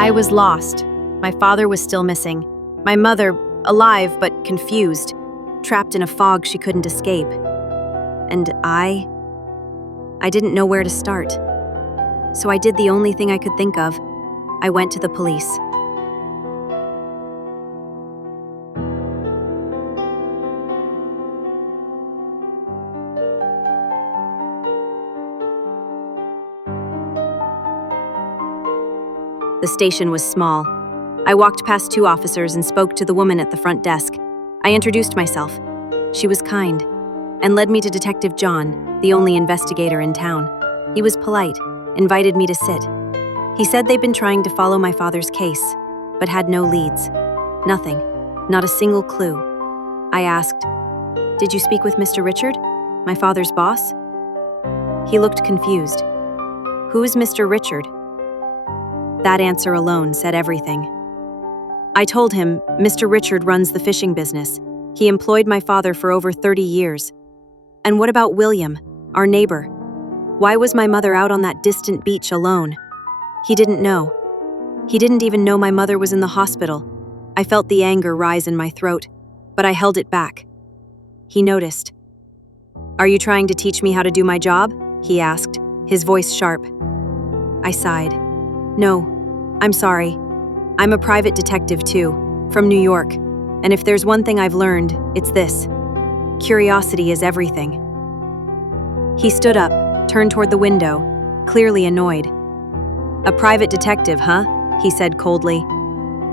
I was lost. My father was still missing. My mother, alive but confused, trapped in a fog she couldn't escape. And I didn't know where to start. So I did the only thing I could think of. I went to the police. The station was small. I walked past 2 officers and spoke to the woman at the front desk. I introduced myself. She was kind and led me to Detective John, the only investigator in town. He was polite, invited me to sit. He said they'd been trying to follow my father's case, but had no leads. Nothing, not a single clue. I asked, "Did you speak with Mr. Richard, my father's boss?" He looked confused. "Who's Mr. Richard?" That answer alone said everything. I told him Mr. Richard runs the fishing business. He employed my father for over 30 years. And what about William, our neighbor? Why was my mother out on that distant beach alone? He didn't know. He didn't even know my mother was in the hospital. I felt the anger rise in my throat, but I held it back. He noticed. "Are you trying to teach me how to do my job?" he asked, his voice sharp. I sighed. "No, I'm sorry. I'm a private detective too, from New York, and if there's one thing I've learned, it's this. Curiosity is everything." He stood up, turned toward the window, clearly annoyed. "A private detective, huh?" he said coldly.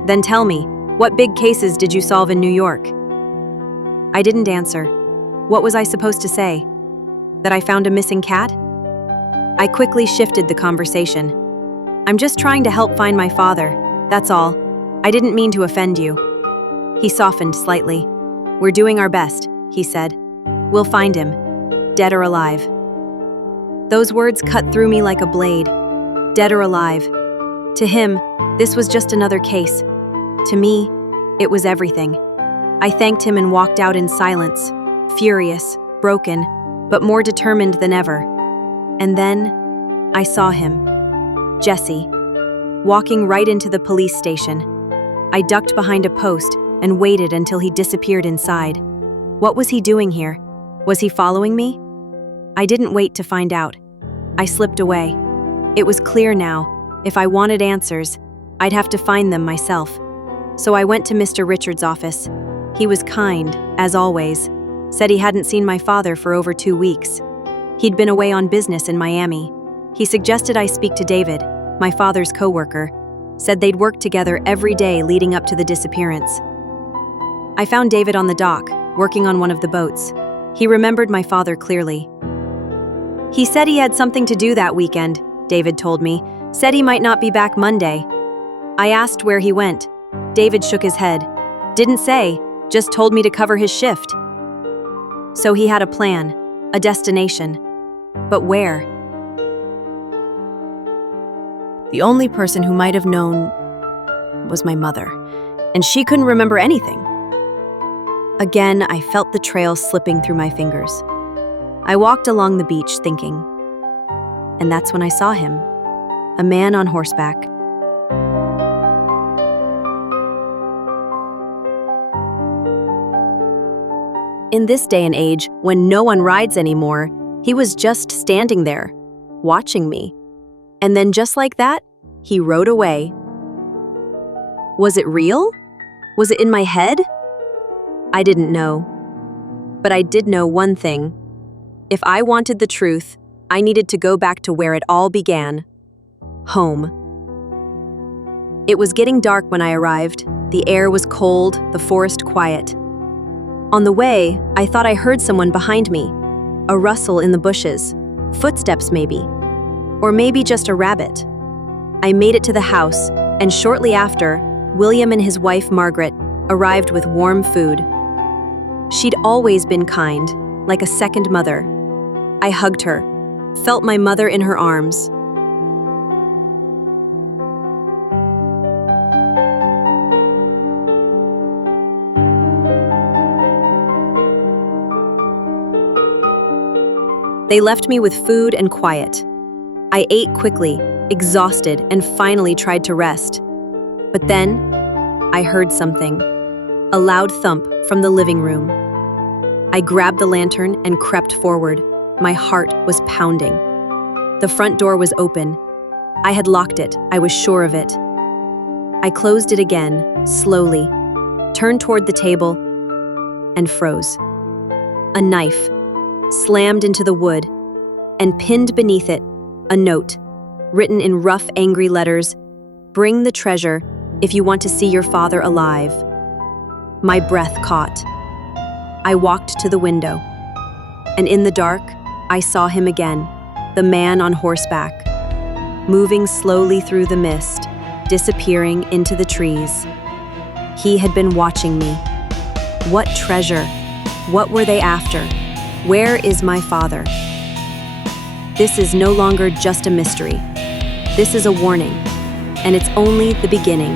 "Then tell me, what big cases did you solve in New York?" I didn't answer. What was I supposed to say? That I found a missing cat? I quickly shifted the conversation. "I'm just trying to help find my father, that's all. I didn't mean to offend you." He softened slightly. "We're doing our best," he said. "We'll find him, dead or alive." Those words cut through me like a blade. Dead or alive. To him, this was just another case. To me, it was everything. I thanked him and walked out in silence, furious, broken, but more determined than ever. And then, I saw him. Jessy, walking right into the police station. I ducked behind a post and waited until he disappeared inside. What was he doing here? Was he following me? I didn't wait to find out. I slipped away. It was clear now, if I wanted answers, I'd have to find them myself. So I went to Mr. Richard's office. He was kind, as always, said he hadn't seen my father for over 2 weeks. He'd been away on business in Miami. He suggested I speak to David, my father's coworker, said they'd worked together every day leading up to the disappearance. I found David on the dock, working on one of the boats. He remembered my father clearly. "He said he had something to do that weekend," David told me, "said he might not be back Monday." I asked where he went. David shook his head. "Didn't say, just told me to cover his shift." So he had a plan, a destination. But where? The only person who might have known was my mother, and she couldn't remember anything. Again, I felt the trail slipping through my fingers. I walked along the beach thinking, and that's when I saw him, a man on horseback. In this day and age, when no one rides anymore, he was just standing there, watching me. And then just like that, he rode away. Was it real? Was it in my head? I didn't know. But I did know one thing. If I wanted the truth, I needed to go back to where it all began. Home. It was getting dark when I arrived. The air was cold, the forest quiet. On the way, I thought I heard someone behind me. A rustle in the bushes. Footsteps maybe. Or maybe just a rabbit. I made it to the house, and shortly after, William and his wife Margaret arrived with warm food. She'd always been kind, like a second mother. I hugged her, felt my mother in her arms. They left me with food and quiet. I ate quickly, exhausted, and finally tried to rest. But then, I heard something. A loud thump from the living room. I grabbed the lantern and crept forward. My heart was pounding. The front door was open. I had locked it, I was sure of it. I closed it again, slowly, turned toward the table, and froze. A knife slammed into the wood, and pinned beneath it, a note, written in rough, angry letters, "Bring the treasure if you want to see your father alive." My breath caught. I walked to the window, and in the dark, I saw him again, the man on horseback, moving slowly through the mist, disappearing into the trees. He had been watching me. What treasure? What were they after? Where is my father? This is no longer just a mystery. This is a warning, and it's only the beginning.